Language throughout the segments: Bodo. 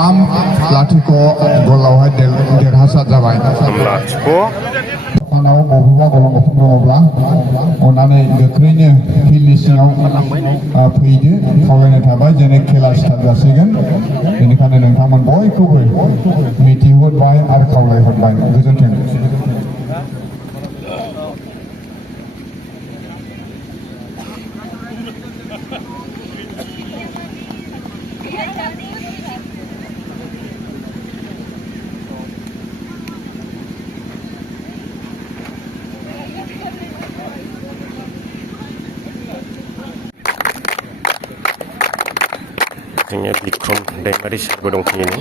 लाथिख' गलावहाय देरहासार जाबाय। दखानाव बबेबा गलंगफोर दङब्ला अननानै गोख्रैनो फिल्डनि सिङाव फैदो खावलायनाय थाबाय। जेरै खेला स्टार्ट जासिगोन बेनिखायनो नोंथांमोन बयखौबो मिथिहरबाय आरो खावलायहरबाय। गोजोन्थों। जोंनिया बिक्रम दैमारि सारबो दंफैयो नै।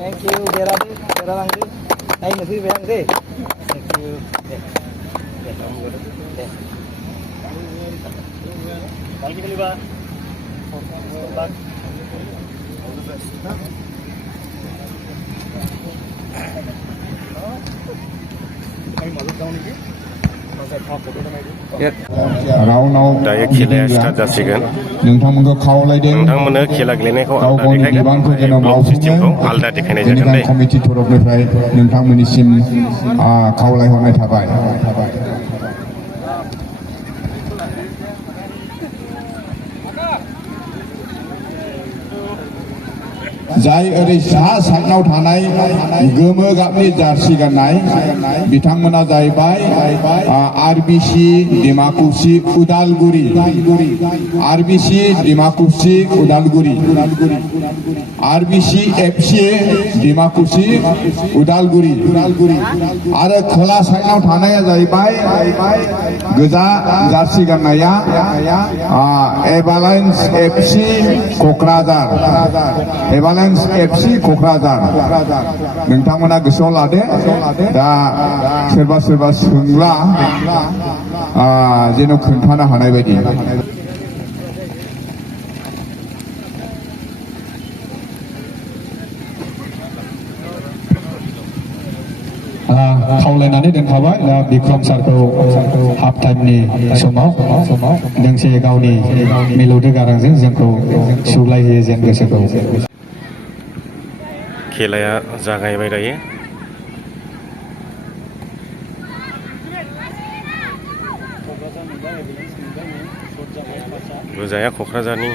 Thank you, Beralangde. Ayo sih Berang deh. Thank you. Lagi kali Pak. दायो खेलाया स्टार्ट जासिगोन। नोंथांमोनखौ खावलायदों नोंथांमोननो खेला गेलेनायखौ गाव आलदा गावनि देखायगोन, बिबानखौ जेन' ब्लक सिस्टेमखौ आलदा देखायनाय जागोन बेनिखायनो दै। कमिटि तरफनिफ्राय नोंथांमोननिसिम खावलायहरनाय थाबाय। जाय ओरै साहा साइडनाव थानाय गोमो गाबनि जार्सि गाननाय बिथांमोना जाहैबाय आरबिसि डिमाकुसि उदालगुरि। आरबिसि डिमाकुसि उदालगुरि। आरबिसि एफसि डिमाकुसि उदालगुरि। आरो खोला साइडनाव थानाया जाहैबाय गोजा जार्सि गाननाया एभालान्स एफसि क'क्राझार। एभालान्स एफसि क'क्राझार। नोंथांमोना गोसोआव लादो। दा सोरबा सोरबा सोंला जेन' खोन्थानो हानाय बायदि। खावलायनानै दोनखाबाय दा बिक्रम सारखौ हाफ टाइमनि समाव दोंसे गावनि मिलौदो गारांजों जोंखौ सुग्लायहोयो जेन गोसोखौ। खेलाया जागायबाय दायो। गोजाया क'क्राझारनि।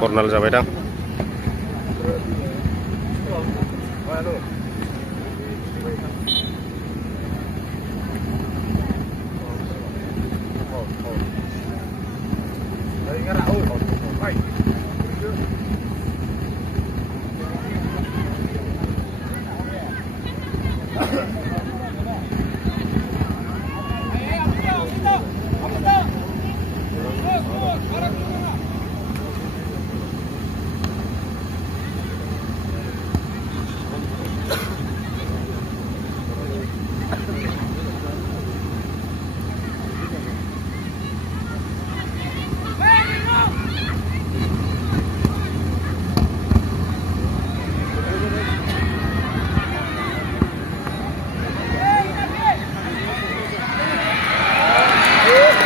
कर्नाल जाबाय दां।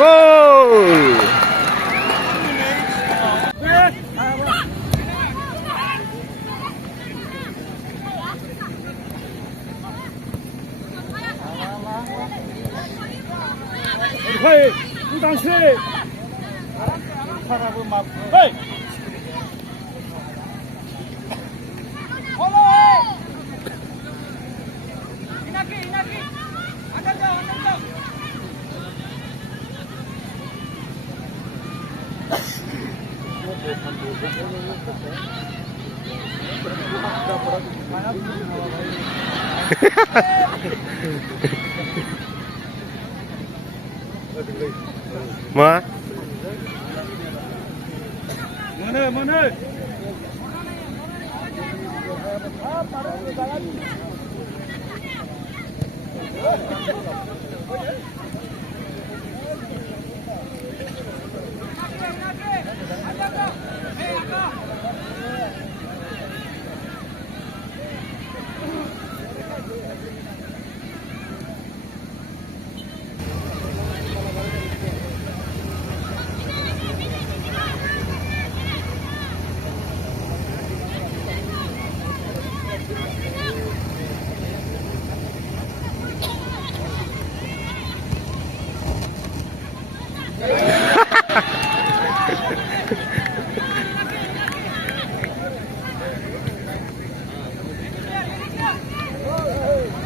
Gol! Hey, udang sih. Parabu map. Hey. Inaki. Ada. Ma? Mana?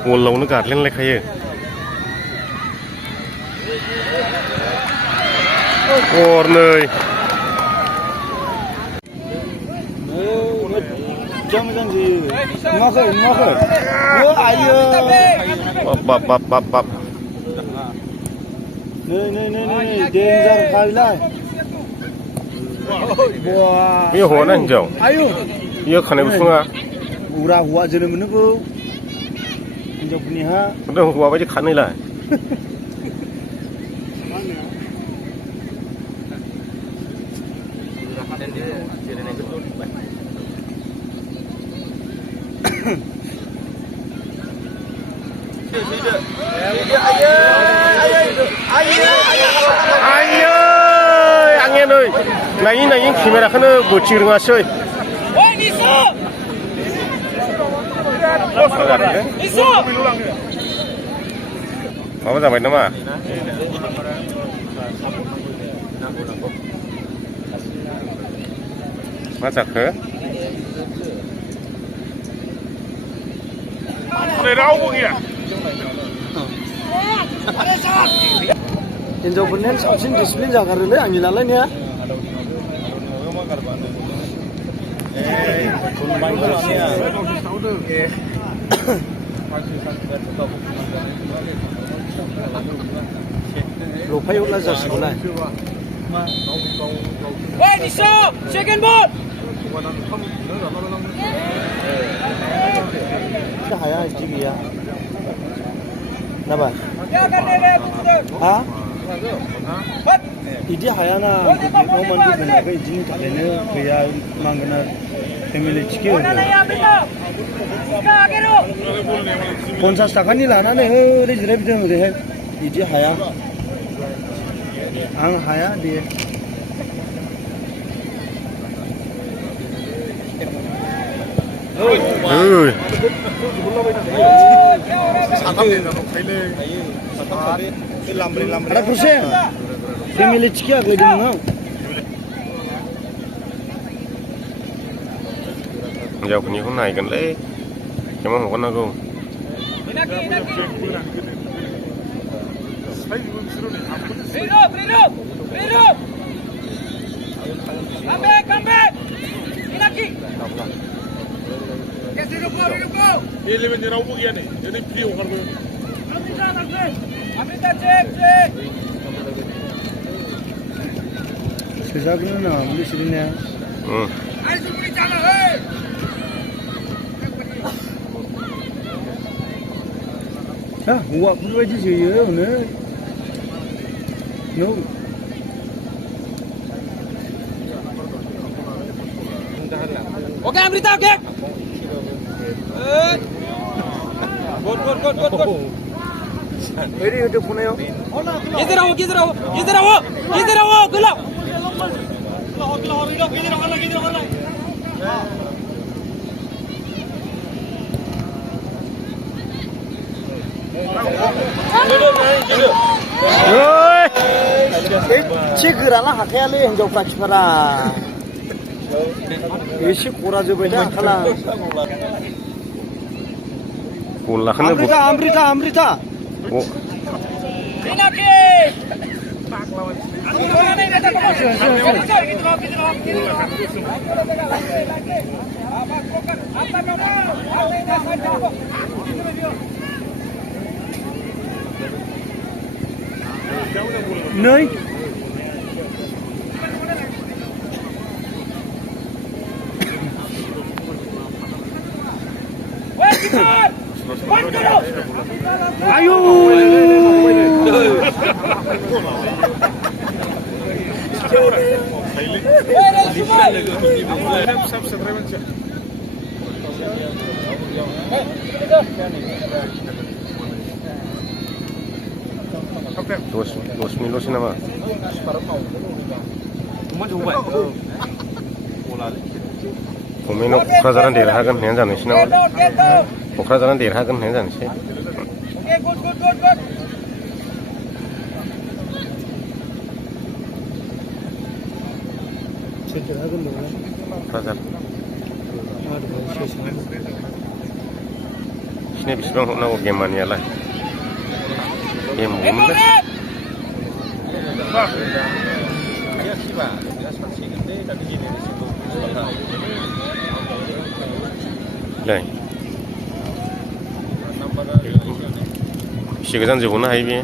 Walaupun Garland lek kayak corner Jangan sih. Ngakak. Ayo. Bap. Nih, danger kailah. Wah. Iya huana hijau. Ayo. Iya kena busunga. Urah huwa jenis mana bu? Hijau punya ha. Udah huwa aja kena lah. Ayo, angin ơi, naik kamera kan bocil ngasih. Woi Niso. Niso. Apa sampai nama? Masak ke? हिन्जावफोरनियानो साबसिन डिसिप्लिन जागारोलै आंनि लालायनाया लफायोब्ला जासिगौलाय Woi Niso, second ball. हाया इदि गैया जाबाय हा इदि हायाना न'मान दोननायखौ इदिनि थाखायनो गैया नांगोन आरो फेमिलि थिखि होगोन 50 थाखानि लानानै ओरै जिरायबोदों ओरैहाय इदि हाया आं हाया दे Ada kursen, family cikia ke di mana? Jauh punya kau naik kan le, cuma mau kena kau. Freedom. Come back. Inaki. Ini menjadi apa gini? Jadi view kan tu. Amrita check. Sejak mana beli sini ya? Ah, buat perlu aja sih ya, ne? No. Oke Amrita, oke. Good. Ini itu punya yo. Kiधर आओ. Good luck. Cigaralah haknya hinjau pracipara. Isi kurang juga dah kalah. Pulah kan Amrita. Oh, Inaki. नहीं रहता Nơi. Ayo. Dos minusin nama. Pemain Kokrazaran देरहागोन होननानै जानोसै नामा? Kokrazaran देरहागोन होननानै जानोसै. Kokrazar. Sini बेसेबां हरनांगौ गेम मानियालाय? गेम हमोनलै. Lai. Bisa kesan jauhnya hai bi.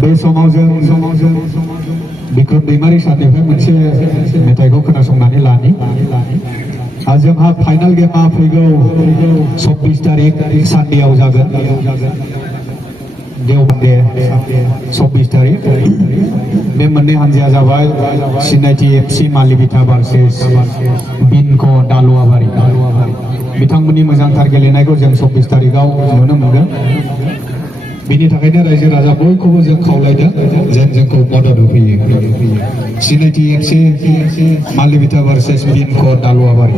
बे समाव जों बिक्रम दैमारि सारनिफ्राय मोनसे मेथाइखौ खोनासंनानै लानि जोंहा फाइनाल गेमा फैगौ 24 तारिख सानदेआव जागोन देवबान्दे 24 तारिख बे मोननै हानजाया जाबाय सिनायथि एफसि मालिबिथा भार्सेस बिनक दालुवाबारि बिथांमोननि मोजांथार गेलेनायखौ जों 24 तारिखआव नुनो मोनगोन बिनि थाखायनो रायजो राजा बयखौबो जों खावलायदों जेन जोंखौ मदद होफैयो सिनायथि एफसि मालिबिथा भार्सेस बिनक दालुवाबारि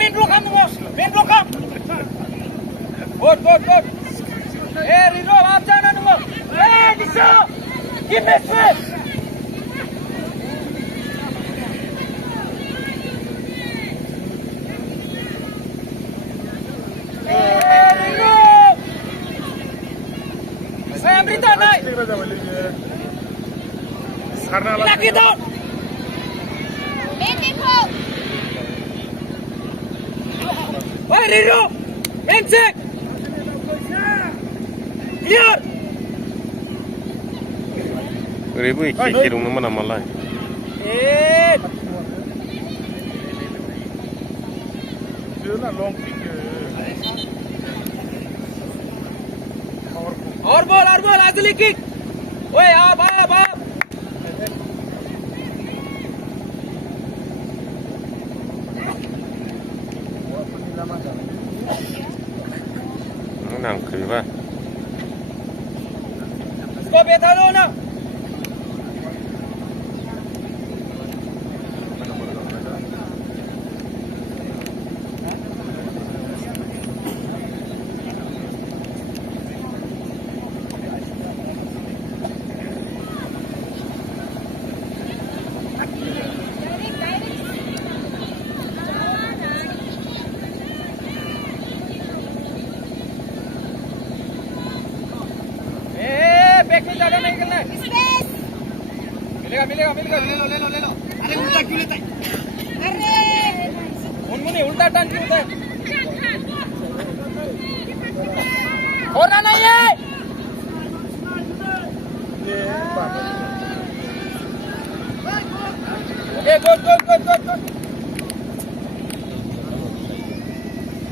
Main block kamu bos, main block kamu. Good. Rino, aja na nunggu. Bisa. Give me space. Rino. Saya berita naik. Lagi down. Woi Rino, Encek, clear. Ribu iki dong mana malah. long kick. और बॉल अगली किक. ओए आप. Nang kriba. इसको बैठा लो ना. ज्यादा नहीं करना है. मिलेगा. ले लो. अरे उल्टा क्यों लेता है? मुन्नी उल्टा टर्न क्यों होता है? होना नहीं है. Okay good.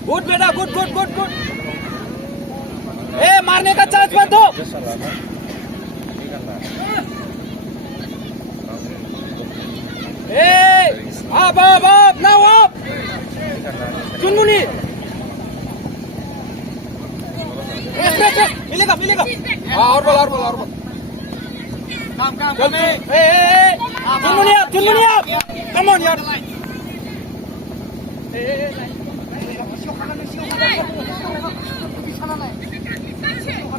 गुड बेटा गुड. मारने का चांस मत दो. 준문이. मिलेगा मिलेगा और बोल काम जल्दी चुनमुनी आप कम ऑन यार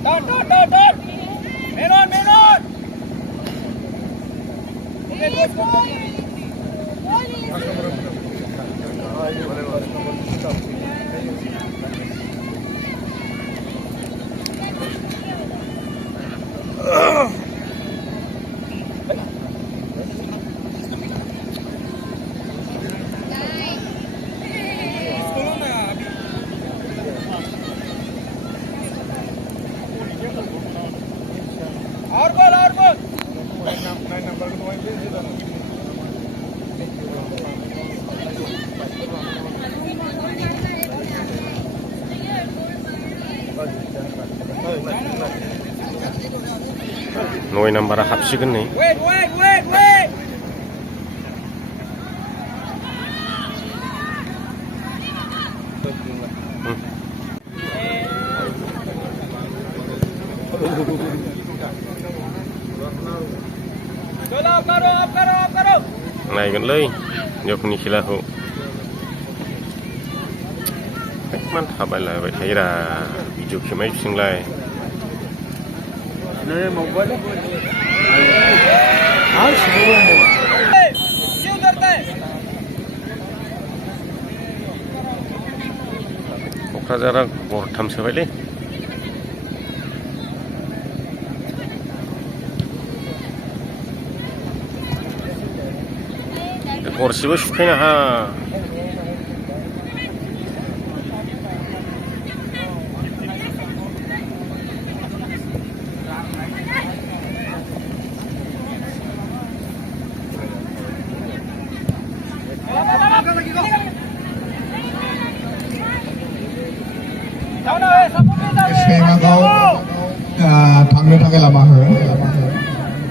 डॉट मेन ऑन और बोल नय नाम्बारा हाबसिगोन नै wait चलो आप करो नायगोनलै हिनजावफोरनि खेलाखौ मान थाबायलायबाय थायोरा भिडिअ खेमायफिनलाय क्यों डरता है क'क्राझारा गरथाम सोबायलै गरसेबो सुखायनो हा सैमाखौ थांनो थाखाय लामा हो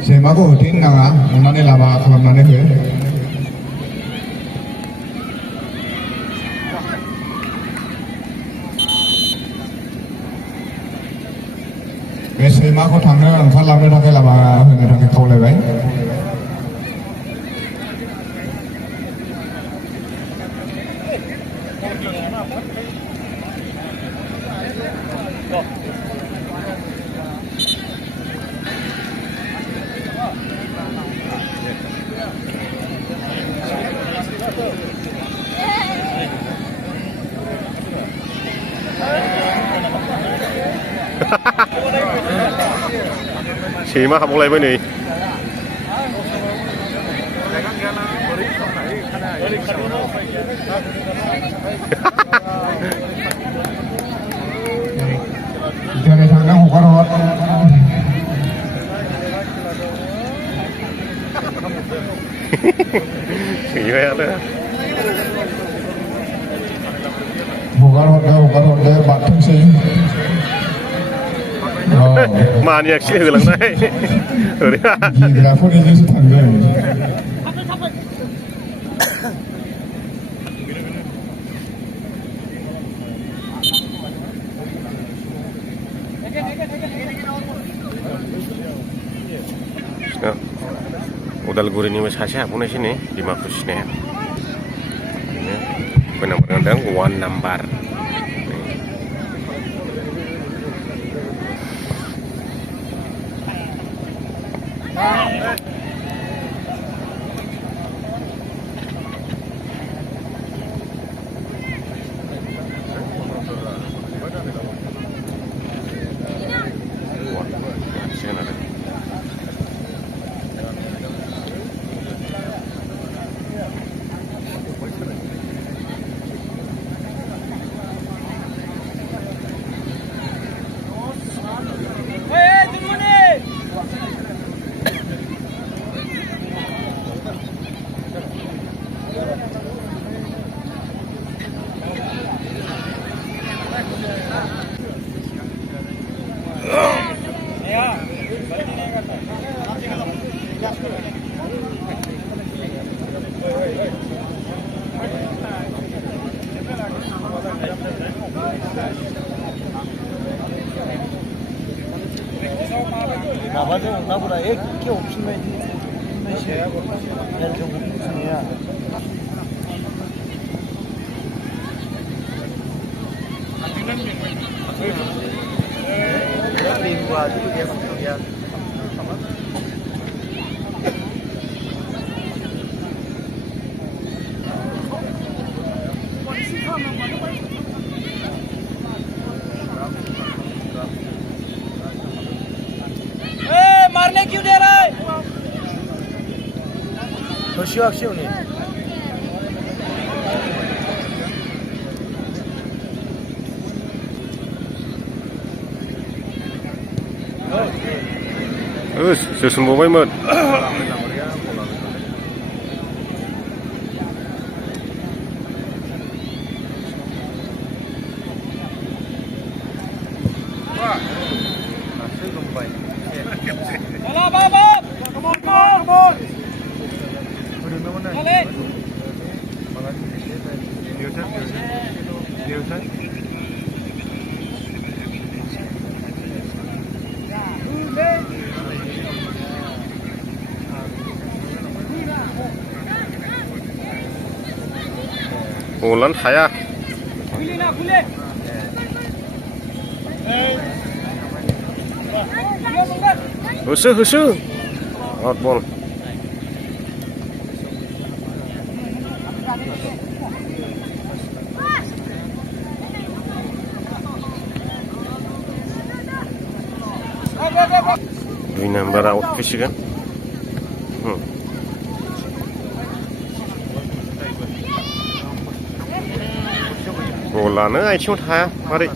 सैमाखौ होथेनो नाङा अननानै लामा खालामनानै हो बे सैमाखौ थांनो ओंखारलांनो थाखाय लामा होनो थाखाय खावलायबाय सैमा हाबलायबाय नै जेरै थांनो हगार सैमायानो हगार हरदो बारथोंसै मानियाखिसै होलांनाय गिग्राफोरनिजोंसो थांदों उदालगुरिनिबो सासे हाबबावनायसै नै डिमापुर सिनाया बेनो नाम्बार गानदों 1 number 나보다 애기 없으면 시야고 내가 좀 무슨이야 đi qua chứ cái không gian मारने क्यों दे रहा है 시작 시원해 जोसोमबावबायमोन Bola baba come on Boleh Ulan saya Boleh nak boleh Husu out ball Dua number out fish kan Bolanya ai chốt ha mari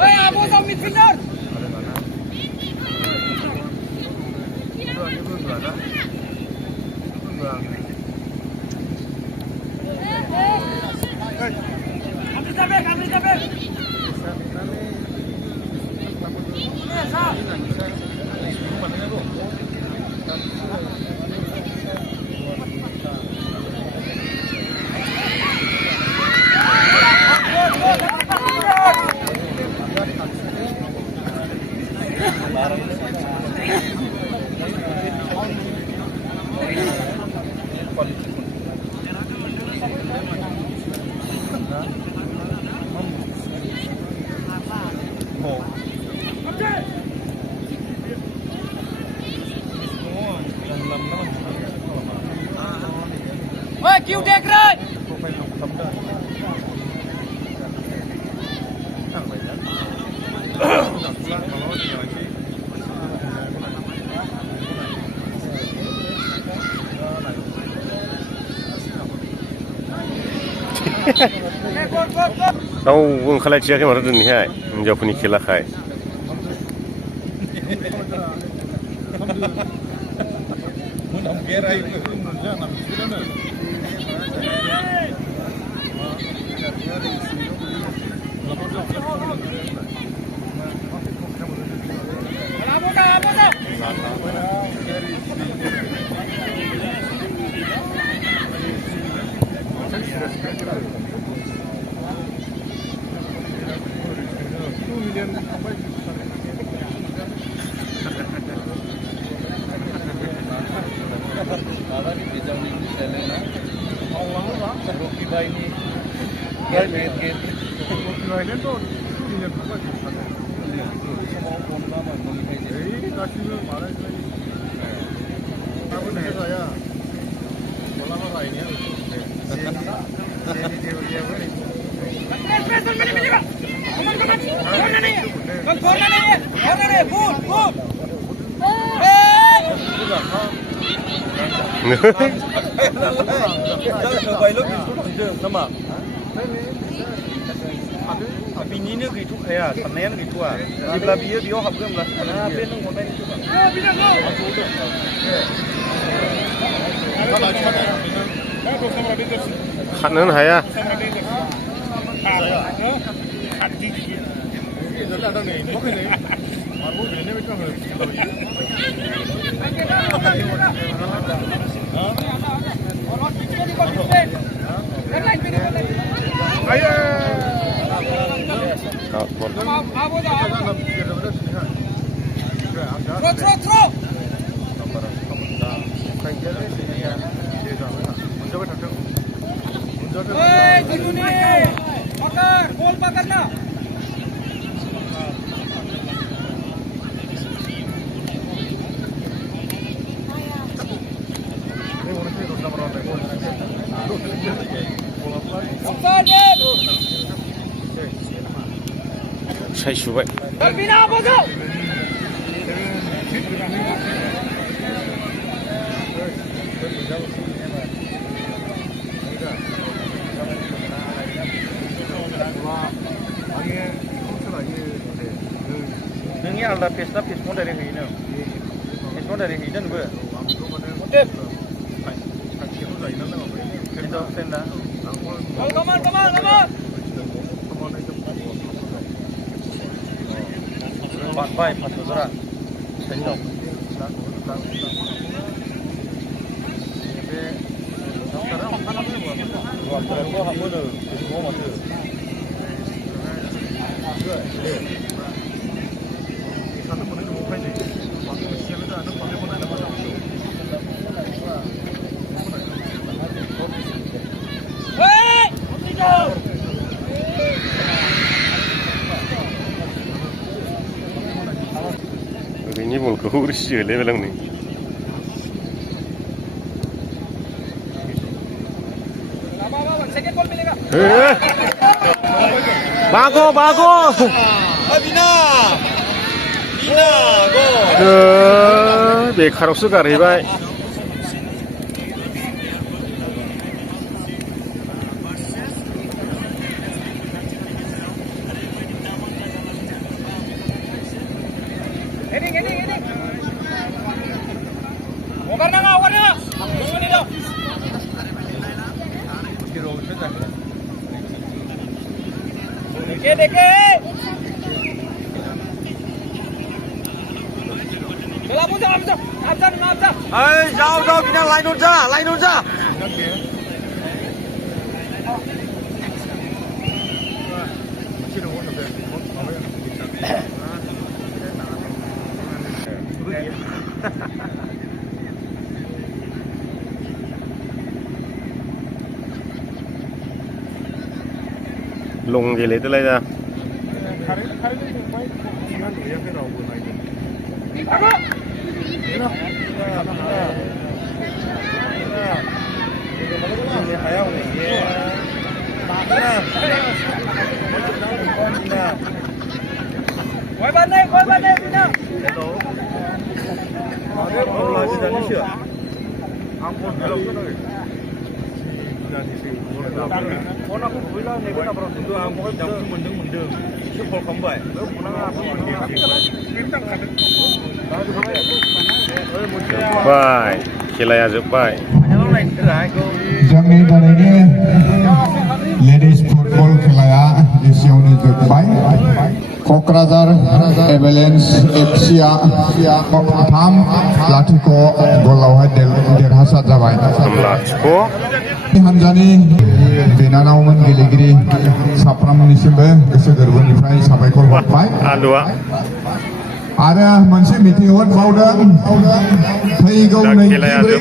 Hey, abos on midfielder. Ambil tabek. Oi, क्यों देख रहा है? Tahu oंखारलाय थियाखै माथो दिनैहाय हिनजावफोरनि खेलाखाय Baylo gitu dong, sama. Bininya gitu kayak, tanahnya gitu ah. Sebelah dia habis belas. Apa yang mau main itu? Kanan haya. Saya coba. Nengnya alda pesta pesta dari ini. Pesta dari ini nunggu. Itu tenda. Come on. Bye, Pastora. Tenda. Ini mau kehurus je level ni. Bago. Bina, go. बेखारावसो गारहैबाय. Heading. Warna. Ini dong. Deke. Jangan. Maaf. Jauh, Bina, lain aja. Lùng gì lấy tới đây ra. Quay bên đây Bina. Baik, खेलाया जोब्बाय. जोंनि दिनैनि लेडिज फुटबल खेलाया एसेयावनो जोब्बाय. क'क्राझार एभेलेन्स एफसिआ 3-0 गलावहाय देरहासार जाबाय. 3-0. हानजानि बिनानावमोन गेलेगिरि साफ्रोमनिसिमबो गोसो गोरबोनिफ्राय साबायखर हरबाय. आरो मोनसे मिथिहरबावदों फैगौ 24